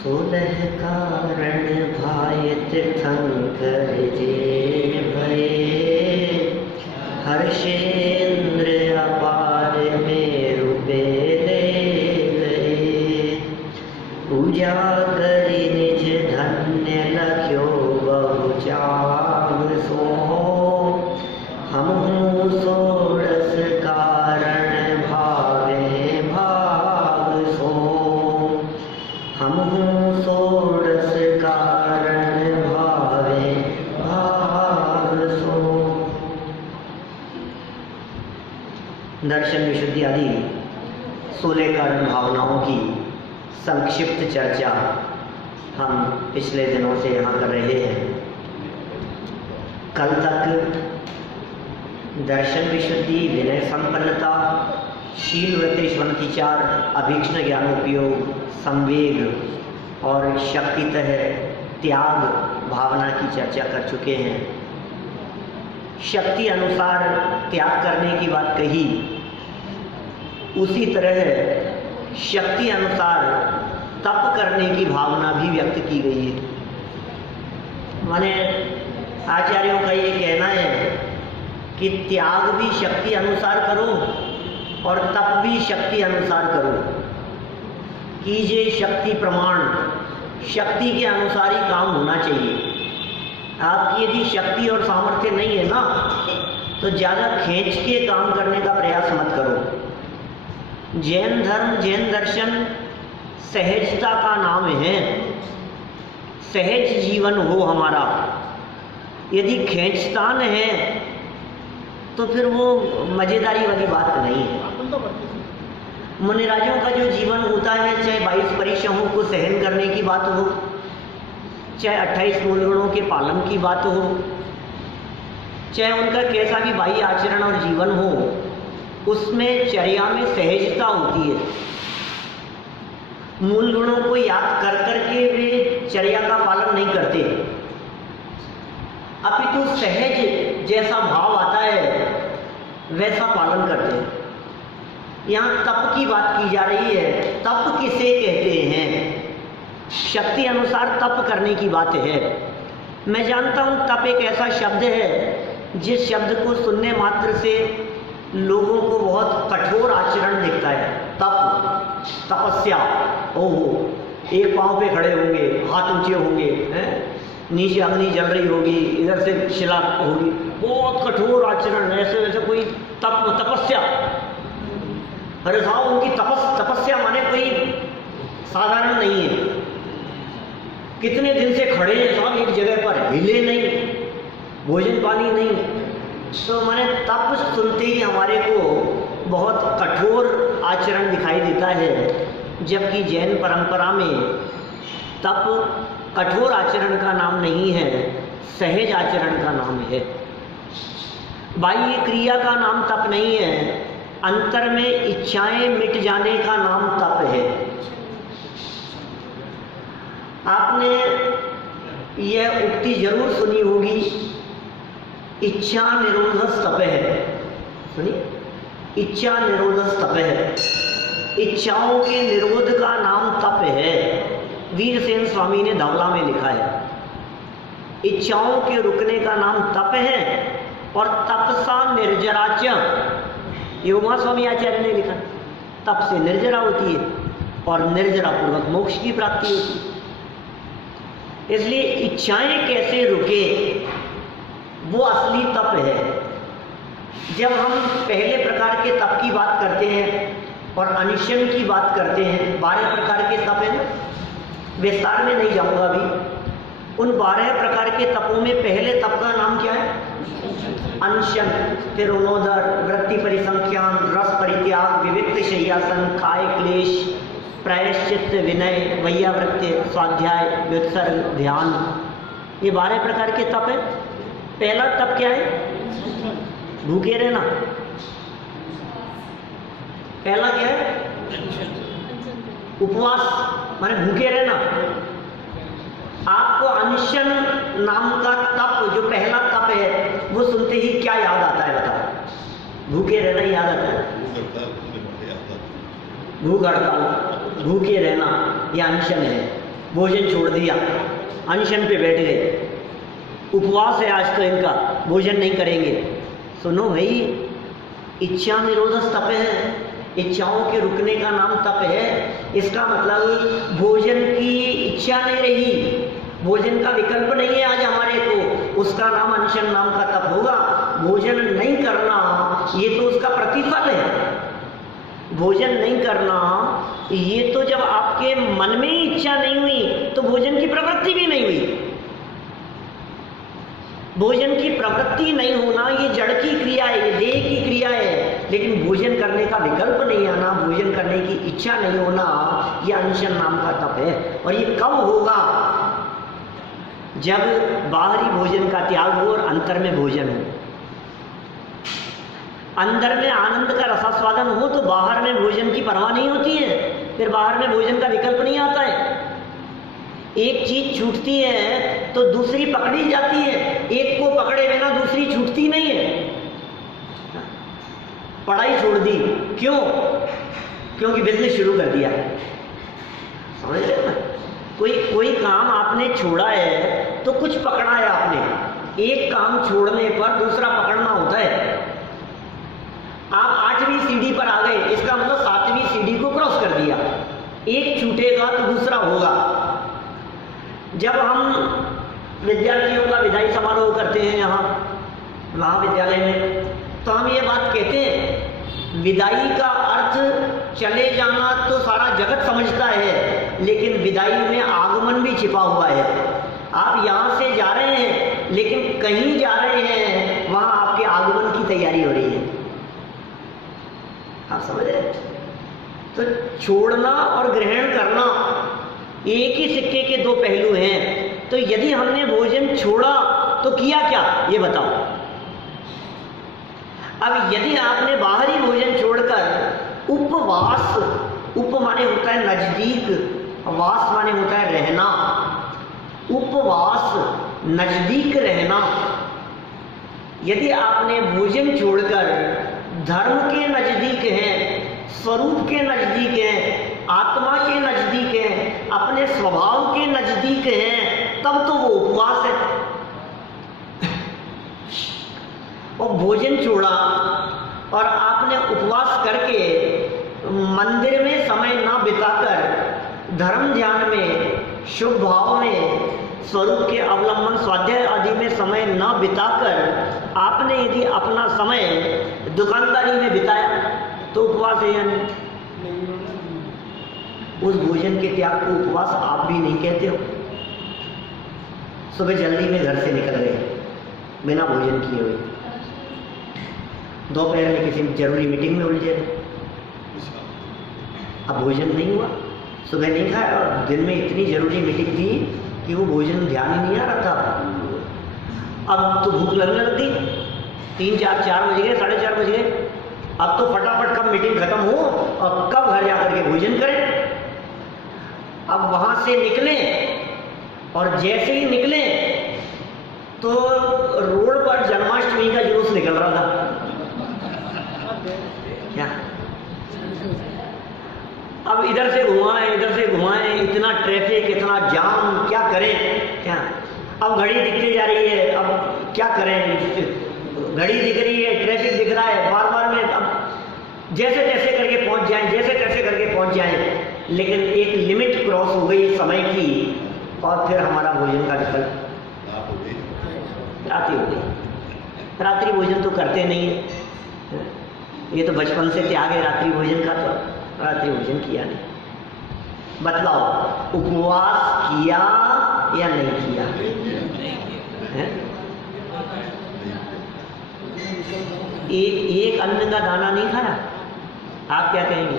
सोलह कारण भाय तीर्थंकर जे भये, हर्षेन्द्र अपार मेरु बेले गए। पूजा करि निज धन्य लख्यो बहु चाव सो, हमहु षोडश कारण भावे भाग सो। हमहु षोडश कारण भावे भाग सो। दर्शन विशुद्धि आदि 16 कारण भावनाओं की संक्षिप्त चर्चा हम पिछले दिनों से यहाँ कर रहे हैं। कल तक दर्शन विशुद्धि, विनय संपन्नता, शील व्रतेश्वरतिचार, अभीक्ष्ण ज्ञानोपयोग, संवेग और शक्तितः त्याग भावना की चर्चा कर चुके हैं। शक्ति अनुसार त्याग करने की बात कही, उसी तरह शक्ति अनुसार तप करने की भावना भी व्यक्त की गई है। माने आचार्यों का ये कहना है कि त्याग भी शक्ति अनुसार करो और तप भी शक्ति अनुसार करो। कीजिए शक्ति प्रमाण, शक्ति के अनुसार ही काम होना चाहिए। आपकी यदि शक्ति और सामर्थ्य नहीं है ना, तो ज़्यादा खींच के काम करने का प्रयास मत करो। जैन धर्म, जैन दर्शन सहजता का नाम है। सहज जीवन हो हमारा। यदि खींचतान है तो फिर वो मज़ेदारी वाली बात नहीं है। मुनिराजों का जो जीवन होता है, चाहे 22 परिश्रमों को सहन करने की बात हो, चाहे 28 मूल गुणों के पालन की बात हो, चाहे उनका कैसा भी बाह्य आचरण और जीवन हो, उसमें चर्या में सहजता होती है। मूल गुणों को याद कर करके वे चर्या का पालन नहीं करते, अपितु सहज जैसा भाव आता है वैसा पालन करते हैं। यहाँ तप की बात की जा रही है। तप किसे कहते हैं? शक्ति अनुसार तप करने की बात है। मैं जानता हूँ तप एक ऐसा शब्द है जिस शब्द को सुनने मात्र से लोगों को बहुत कठोर आचरण दिखता है। तप, तपस्या, ओहो, एक पांव पे खड़े होंगे, हाथ ऊंचे होंगे, नीचे अग्नि जल रही होगी, इधर से शिला होगी, बहुत कठोर आचरण, ऐसे वैसे कोई तपस्या। अरे साहब, उनकी तपस्या माने कोई साधारण नहीं है। कितने दिन से खड़े हैं साहब एक जगह पर, हिले नहीं, भोजन पानी नहीं। तो माने तप सुनते ही हमारे को बहुत कठोर आचरण दिखाई देता है, जबकि जैन परंपरा में तप कठोर आचरण का नाम नहीं है, सहज आचरण का नाम है। बाह्य क्रिया का नाम तप नहीं है, अंतर में इच्छाएं मिट जाने का नाम तप है। आपने यह उक्ति जरूर सुनी होगी, इच्छा निरोधस तप है। सुनिए, इच्छा निरोधस तप है। इच्छाओं के निरोध का नाम तप है। वीरसेन स्वामी ने धवला में लिखा है। इच्छाओं के रुकने का नाम तप है। और तपसा निर्जराच, ये उमा स्वामी आचार्य ने लिखा। तप से निर्जरा होती है और निर्जरा पूर्वक मोक्ष की प्राप्ति होती है। इसलिए इच्छाएं कैसे रुके, वो असली तप है। जब हम पहले प्रकार के तप की बात करते हैं और अनिशन की बात करते हैं, 12 प्रकार के तप है ना, विस्तार में नहीं जाऊंगा अभी। उन 12 प्रकार के तपों में पहले तप का नाम क्या है? अनशन, फिर उनोदर, वृत्ति परिसंख्यान, रस परित्याग, विविक्त शय्यासन, काय क्लेश, प्रायश्चित, विनय, वैयावृत्ति, स्वाध्याय, व्युत्सर्ग, ध्यान। ये 12 प्रकार के तप है। पहला तप क्या है? भूखे रहना। पहला क्या है? उपवास, माने भूखे रहना। आपको अनशन नाम का तप, जो पहला तप है, वो सुनते ही क्या याद आता है बताओ? भूखे रहना ही याद आता है। भूख हड़ताल, भूखे रहना, यह अनशन है। भोजन छोड़ दिया, अनशन पे बैठ गए, उपवास है आज तो इनका, भोजन नहीं करेंगे। सुनो भाई, इच्छा निरोधक तप है, इच्छाओं के रुकने का नाम तप है। इसका मतलब भोजन की इच्छा नहीं रही, भोजन का विकल्प नहीं है आज हमारे को, उसका नाम अनशन नाम का तप होगा। भोजन नहीं करना ये तो उसका प्रतिफल है। भोजन नहीं करना ये तो जब आपके मन में ही इच्छा नहीं हुई तो भोजन की प्रवृत्ति भी नहीं हुई। भोजन की प्रवृत्ति नहीं होना ये जड़ की क्रिया है, ये देह की क्रिया है, लेकिन भोजन करने का विकल्प नहीं आना, भोजन करने की इच्छा नहीं होना, ये अनशन नाम का तप है। और ये कब होगा? जब बाहरी भोजन का त्याग हो और अंतर में भोजन हो। अंदर में आनंद का रसास्वादन हो तो बाहर में भोजन की परवाह नहीं होती है, फिर बाहर में भोजन का विकल्प नहीं आता है। एक चीज छूटती है तो दूसरी पकड़ी जाती है, एक को पकड़े बिना दूसरी छूटती नहीं है। पढ़ाई छोड़ दी, क्यों? क्योंकि बिजनेस शुरू कर दिया। समझ रहे हो? कोई काम आपने छोड़ा है तो कुछ पकड़ा है आपने। एक काम छोड़ने पर दूसरा पकड़ना होता है। आप 8वीं सीढ़ी पर आ गए, इसका मतलब 7वीं सीढ़ी को क्रॉस कर दिया। एक छूटेगा तो दूसरा होगा। जब हम विद्यार्थियों का विदाई समारोह करते हैं यहाँ महाविद्यालय में, तो हम ये बात कहते हैं, विदाई का अर्थ चले जाना तो सारा जगत समझता है, लेकिन विदाई में आगमन भी छिपा हुआ है। आप यहाँ से जा रहे हैं लेकिन कहीं जा रहे हैं, वहाँ आपके आगमन की तैयारी हो रही है। आप समझ रहे? तो छोड़ना और ग्रहण करना एक ही सिक्के के दो पहलू हैं। तो यदि हमने भोजन छोड़ा तो किया क्या, ये बताओ। अब यदि आपने बाहरी भोजन छोड़कर उपवास, उप माने होता है नजदीक, वास माने होता है रहना, उपवास नजदीक रहना, यदि आपने भोजन छोड़कर धर्म के नजदीक हैं, स्वरूप के नजदीक हैं, आत्मा के नजदीक हैं, अपने स्वभाव के नजदीक हैं, तब तो वो उपवास है। और भोजन छोड़ा और आपने उपवास करके मंदिर में समय ना बिताकर धर्म ध्यान में, शुभ भाव में, स्वरूप के अवलंबन स्वाध्याय आदि में समय न बिताकर आपने यदि अपना समय दुकानदारी में बिताया तो उपवास है या नहीं? उस भोजन के त्याग को उपवास आप भी नहीं कहते हो। सुबह जल्दी में घर से निकल गए बिना भोजन किए हुए, दोपहर में किसी जरूरी मीटिंग में उलझे, अब भोजन नहीं हुआ, सुबह नहीं खाया और दिन में इतनी जरूरी मीटिंग थी कि वो भोजन ध्यान ही नहीं आ रहा था। अब तो भूख लगने लग गई, 3-4 बज गए, 4:30 बज गए। अब तो फटाफट कब मीटिंग खत्म हो और कब घर जाकर के भोजन करें। अब वहां से निकले और जैसे ही निकले तो रोड पर जन्माष्टमी का जुलूस निकल रहा था। क्या अब इधर से घुमाएं, इधर से घुमाएं, इतना ट्रैफिक, इतना जाम, क्या करें? क्या अब घड़ी दिखती जा रही है, अब क्या करें? घड़ी दिख रही है, ट्रैफिक दिख रहा है, बार बार में अब जैसे तैसे करके पहुंच जाएं, जैसे तैसे करके पहुंच जाएं, लेकिन एक लिमिट क्रॉस हो गई समय की और फिर हमारा भोजन का विकल्प रात्रि हो गई। रात्रि भोजन तो करते नहीं है, ये तो बचपन से त्याग है रात्रि भोजन का, तो रात्रि भोजन किया नहीं। बतलाओ, उपवास किया या नहीं किया? एक अन्न का दाना नहीं खाया, आप क्या कहेंगे?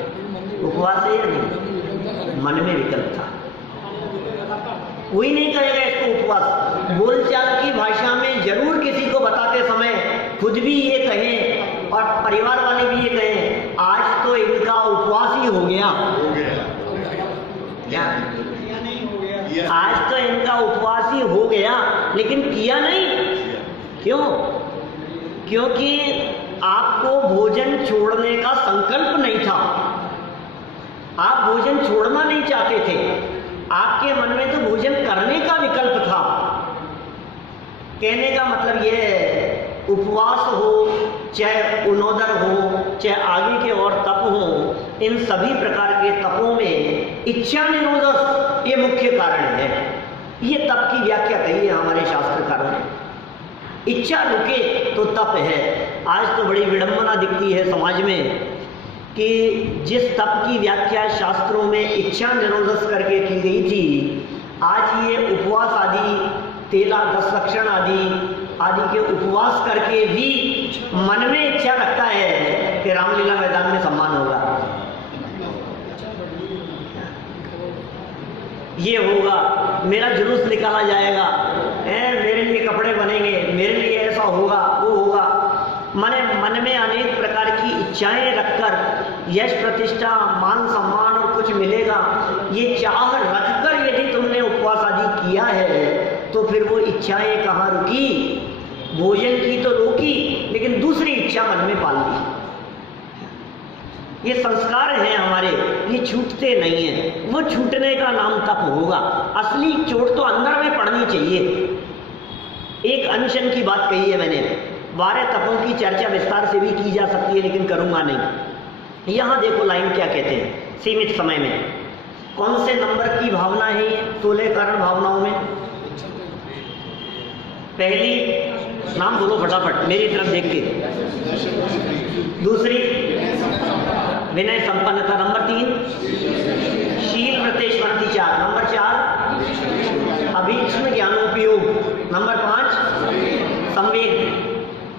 उपवास है या नहीं? मन में विकल्प था, कोई नहीं कहेगा इसको उपवास। बोलचाल की भाषा में जरूर किसी को बताते समय खुद भी ये कहें और परिवार वाले भी ये कहें, आज तो इनका उपवास ही हो गया। क्या आज तो इनका उपवास ही हो गया, लेकिन किया नहीं। क्यों? क्योंकि आपको भोजन छोड़ने का संकल्प नहीं था, आप भोजन छोड़ना नहीं चाहते थे। आपके मन में कहने का मतलब ये है, उपवास हो, चाहे उनोदर हो, चाहे आगे के और तप हो, इन सभी प्रकार के तपों में इच्छा निरोधक ये मुख्य कारण है। ये तप की व्याख्या कही है हमारे शास्त्रकारों ने। इच्छा रुके तो तप है। आज तो बड़ी विडंबना दिखती है समाज में कि जिस तप की व्याख्या शास्त्रों में इच्छा निरोधक करके की गई थी, आज ये उपवास आदि, तेला दस लक्षण आदि के उपवास करके भी मन में इच्छा रखता है कि रामलीला मैदान में सम्मान होगा, ये होगा, मेरा जुलूस निकाला जाएगा, मेरे लिए कपड़े बनेंगे, मेरे लिए ऐसा होगा, वो होगा। मन में अनेक प्रकार की इच्छाएं रखकर यश प्रतिष्ठा मान सम्मान और कुछ मिलेगा, ये चाह रखकर यदि तुमने उपवास आदि किया है तो फिर वो इच्छाएं कहाँ रुकी? भोजन की तो रोकी, लेकिन दूसरी इच्छा मन में पाल ली। ये संस्कार हैं हमारे, ये छूटते नहीं हैं। वो छूटने का नाम तप होगा। असली चोट तो अंदर में पड़नी चाहिए। एक अनशन की बात कही है मैंने, 12 तपों की चर्चा विस्तार से भी की जा सकती है, लेकिन करूंगा नहीं। यहां देखो लाइन क्या कहते हैं, सीमित समय में कौन से नंबर की भावना है ये 16 कारण भावनाओं में? पहली नाम बोलो फटाफट मेरी तरफ देख के। दूसरी विनय संपन्नता। नंबर 3 शील व्रतेश्वरती 4। नंबर 4 अभीक्ष्ण ज्ञानोपयोग। नंबर 5 संवेद।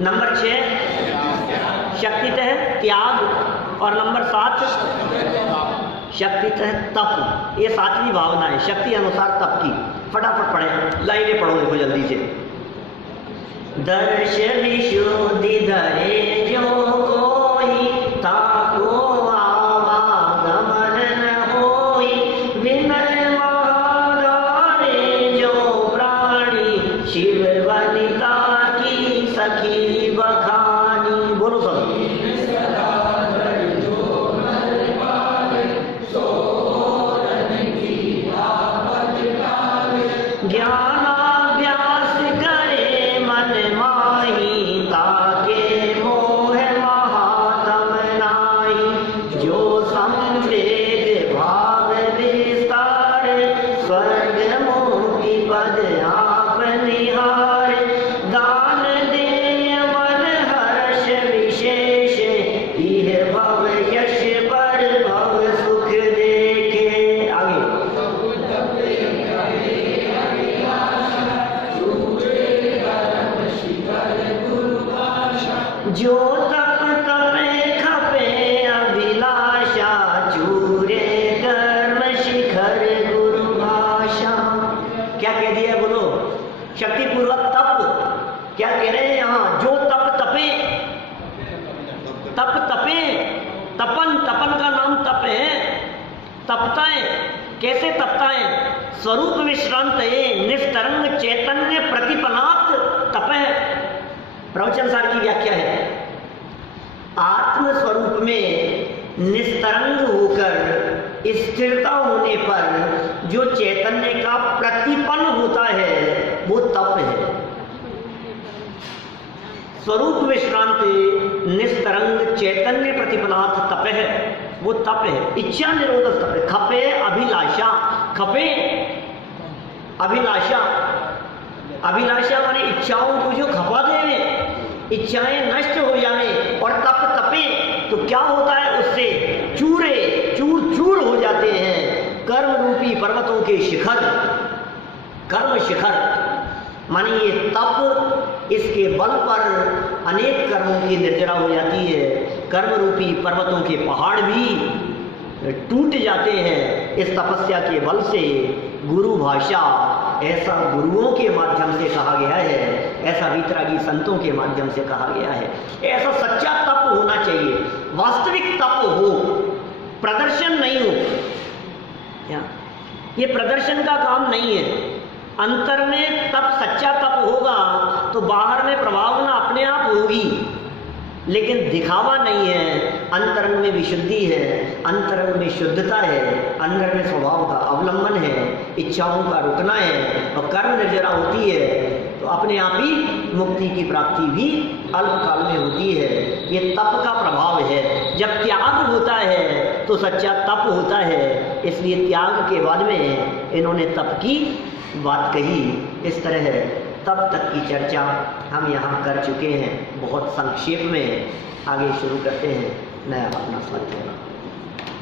नंबर 6 शक्तितः त्याग। और नंबर 7 शक्तितः तप। ये 7वीं भावना है शक्ति अनुसार तप की। फटाफट पढ़े, लाइनें पढ़ो देखो जल्दी से। दर्श विशुद्धि धरे जो कोई, ताको आवागमन न होई। विनय महादारे जो प्राणी, शिव वनिता की सखी बखानी। बोलो सब। ज्ञानाभ्यास करे मन माही, ताके मोह महातम नाही। जो संवेद भाव विस्तार, स्वर्ग मुक्ति पद आप निहार। दान दे मन हर्ष विशेष, इह भव यश पर भव सुख देखे। आगे जो तप तपे खपे अभिलाषा, चूरे कर्म शिखर गुरु भाषा। क्या कह दिया बोलो? शक्तिपूर्वक तप। क्या कह रहे हैं यहाँ? जो तप तपे, तप तपे, तपन, तपन का नाम तप है। तपता है, कैसे तपता है? स्वरूप विश्रांत है, निस्तरंग चैतन्य प्रतिपनात् तप है। प्रवचन सार की व्याख्या है, आत्म स्वरूप में निस्तरंग होकर स्थिरता होने पर जो चैतन्य का प्रतिपन्न होता है वो तप है। स्वरूप विश्रांत निस्तरंग चैतन्य प्रतिपनात् तप है, वो तप है। इच्छा निरोधक तप है। खपे अभिलाषा, खपे अभिलाषा, अभिलाषा माने इच्छाओं को जो खपा देवे, इच्छाएं नष्ट हो जाए और तप तपे तो क्या होता है? उससे चूरे चूर चूर हो जाते हैं कर्म रूपी पर्वतों के शिखर। कर्म शिखर माने ये तप, इसके बल पर अनेक कर्मों की निर्जरा हो जाती है। कर्म रूपी पर्वतों के पहाड़ भी टूट जाते हैं इस तपस्या के बल से। गुरु भाषा, ऐसा गुरुओं के माध्यम से कहा गया है, ऐसा वितरागी संतों के माध्यम से कहा गया है। ऐसा सच्चा तप होना चाहिए, वास्तविक तप हो, प्रदर्शन नहीं हो। ये प्रदर्शन का काम नहीं है। अंतर में तप, सच्चा तप होगा तो बाहर में प्रभावना अपने आप होगी, लेकिन दिखावा नहीं है। अंतरंग में विशुद्धि है, अंतरंग में शुद्धता है, अंदर में स्वभाव का अवलंबन है, इच्छाओं का रुकना है। और कर्म निर्जरा होती है तो अपने आप ही मुक्ति की प्राप्ति भी अल्पकाल में होती है। ये तप का प्रभाव है। जब त्याग होता है तो सच्चा तप होता है। इसलिए त्याग के बाद में इन्होंने तप की बात कही। इस तरह तब तक की चर्चा हम यहाँ कर चुके हैं, बहुत संक्षेप में। आगे शुरू करते हैं नया अपना स्वाध्याय।